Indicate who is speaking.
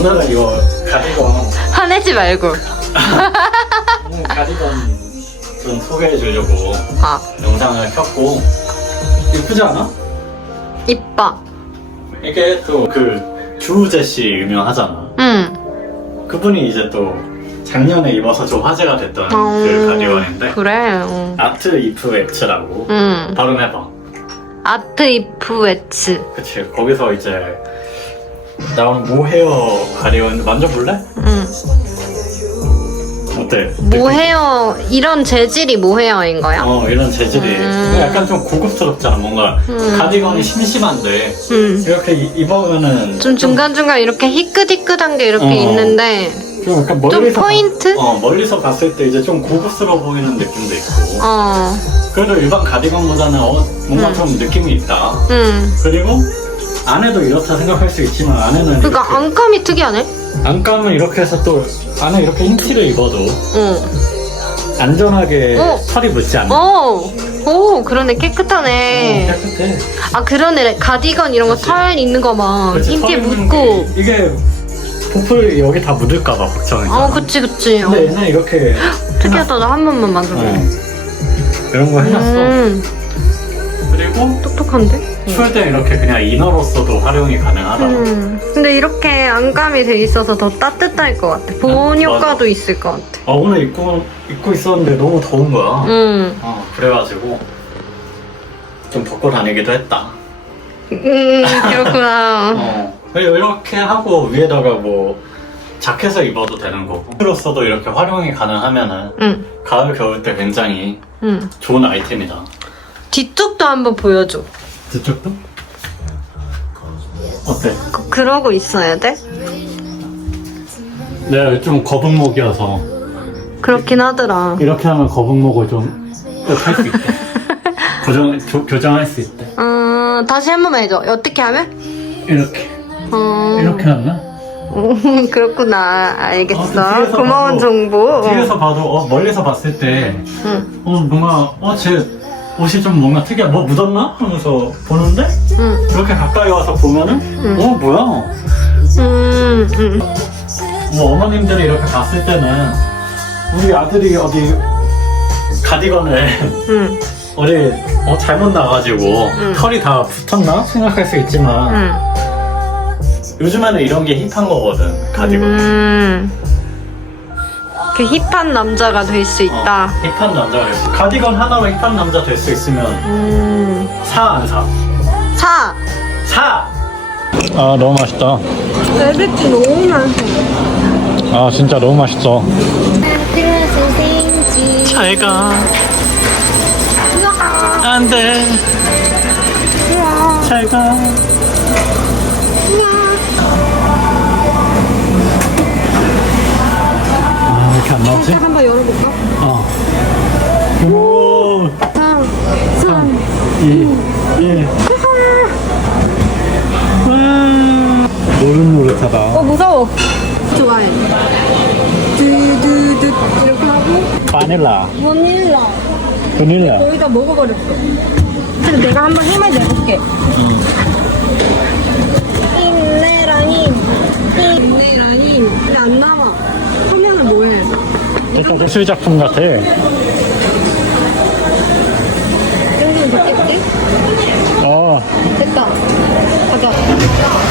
Speaker 1: 오늘은 이거 가디건
Speaker 2: 화내지 말고.
Speaker 1: 가디건 좀 소개해 주려고
Speaker 2: 아,
Speaker 1: 영상을 켰고. 이쁘지 않아?
Speaker 2: 이뻐.
Speaker 1: 이게 또 그 주우재 씨 유명하잖아. 그분이 이제 또 작년에 입어서 좀 화제가 됐던 그 가디건인데.
Speaker 2: 그래.
Speaker 1: 아트 이프 엑츠라고 발음해봐.
Speaker 2: 아트 이프 웨츠.
Speaker 1: 그치, 거기서 이제 나온 모헤어 가디건 만져볼래? 어때?
Speaker 2: 모헤어, 이런 재질이 모헤어인 거야?
Speaker 1: 이런 재질이 약간 좀 고급스럽잖아. 뭔가 가디건이 심심한데 이렇게 입으면은
Speaker 2: 좀 중간중간 이렇게 희끗희끗한 게 이렇게 있는데
Speaker 1: 좀 약간
Speaker 2: 좀
Speaker 1: 멀리서
Speaker 2: 포인트?
Speaker 1: 멀리서 봤을 때 이제 좀 고급스러워 보이는 느낌도 있고. 그래도 일반 가디건보다는 뭔가 좀 느낌이 있다. 그리고 안에도 이렇다 생각할 수 있지만 안에는
Speaker 2: 그러니까
Speaker 1: 이렇게
Speaker 2: 안감이 특이하네?
Speaker 1: 안감은 이렇게 해서 또 안에 이렇게 흰 티를 입어도 안전하게 털이 묻지 않는.
Speaker 2: 오, 그러네. 깨끗하네.
Speaker 1: 깨끗해.
Speaker 2: 아, 그러네. 가디건 이런 거 털 있는 거 막
Speaker 1: 그렇지,
Speaker 2: 흰티
Speaker 1: 털 있는
Speaker 2: 묻고.
Speaker 1: 게 이게 보풀 여기 다 묻을까봐 걱정이잖아.
Speaker 2: 그치.
Speaker 1: 근데 얘는 이렇게
Speaker 2: 특이하다. 나 한 번만 만져볼래.
Speaker 1: 이런 거 해놨어. 그리고
Speaker 2: 똑똑한데?
Speaker 1: 추울 때 이렇게 그냥 이너로서도 활용이 가능하다.
Speaker 2: 근데 이렇게 안감이 돼 있어서 더 따뜻할 것 같아. 보온
Speaker 1: 맞아.
Speaker 2: 효과도 있을 것 같아.
Speaker 1: 오늘 입고 있었는데 너무 더운 거야. 그래가지고 좀 벗고 다니기도 했다.
Speaker 2: 그렇구나.
Speaker 1: 그리고 이렇게 하고 위에다가 뭐 자켓을 입어도 되는 거고. 로서도 이렇게 활용이 가능하면은 가을 겨울 때 굉장히 좋은 아이템이다.
Speaker 2: 뒤쪽도 한번 보여줘.
Speaker 1: 뒤쪽도? 어때?
Speaker 2: 그러고 있어야 돼?
Speaker 1: 내가 좀 거북목이어서
Speaker 2: 그렇긴 하더라.
Speaker 1: 이렇게 하면 거북목을 좀 할 수 있대. 교정할 수 있대.
Speaker 2: 다시 한 번만 해줘. 어떻게 하면?
Speaker 1: 이렇게. 이렇게 하나?
Speaker 2: 그렇구나. 알겠어.
Speaker 1: 뒤에서
Speaker 2: 고마운
Speaker 1: 봐도,
Speaker 2: 정보.
Speaker 1: 뒤에서 봐도 멀리서 봤을 때 뭔가 쟤 옷이 좀 뭔가 특이한 뭐 묻었나? 하면서 보는데 이렇게 가까이 와서 보면은 뭐야? 뭐 어머님들이 이렇게 봤을 때는 우리 아들이 어디 가디건을 어디 잘못 나가지고 털이 다 붙었나? 생각할 수 있지만 요즘에는 이런 게 힙한 거거든, 가디건.
Speaker 2: 그 힙한 남자가 될 수 있다.
Speaker 1: 힙한 남자가 될 수 있어. 가디건 하나로 힙한 남자 될 수 있으면 사 안 사?
Speaker 2: 사!
Speaker 1: 사! 아, 너무 맛있다.
Speaker 2: 레베티 너무 맛있어.
Speaker 1: 아, 진짜 너무 맛있어. 잘 가. 안 돼. 잘 가. 아, 이렇게 안 나오지?
Speaker 2: 한번 열어볼까?
Speaker 1: 오.
Speaker 2: 3,
Speaker 1: 2, 1. 와. 노릇노릇하다.
Speaker 2: 무서워. 좋아해. 두두두 이렇게 하고
Speaker 1: 바닐라.
Speaker 2: 바닐라.
Speaker 1: 바닐라.
Speaker 2: 여기다 먹어버렸어. 그래서 내가 한번 힘을 내볼게. 힘내라 힘. 힘내라 힘. 근데 안 나와. 화면은 뭐해?
Speaker 1: 일단 예술 작품 같아.
Speaker 2: 여기는 됐겠지?
Speaker 1: 어.
Speaker 2: 됐다. 가자.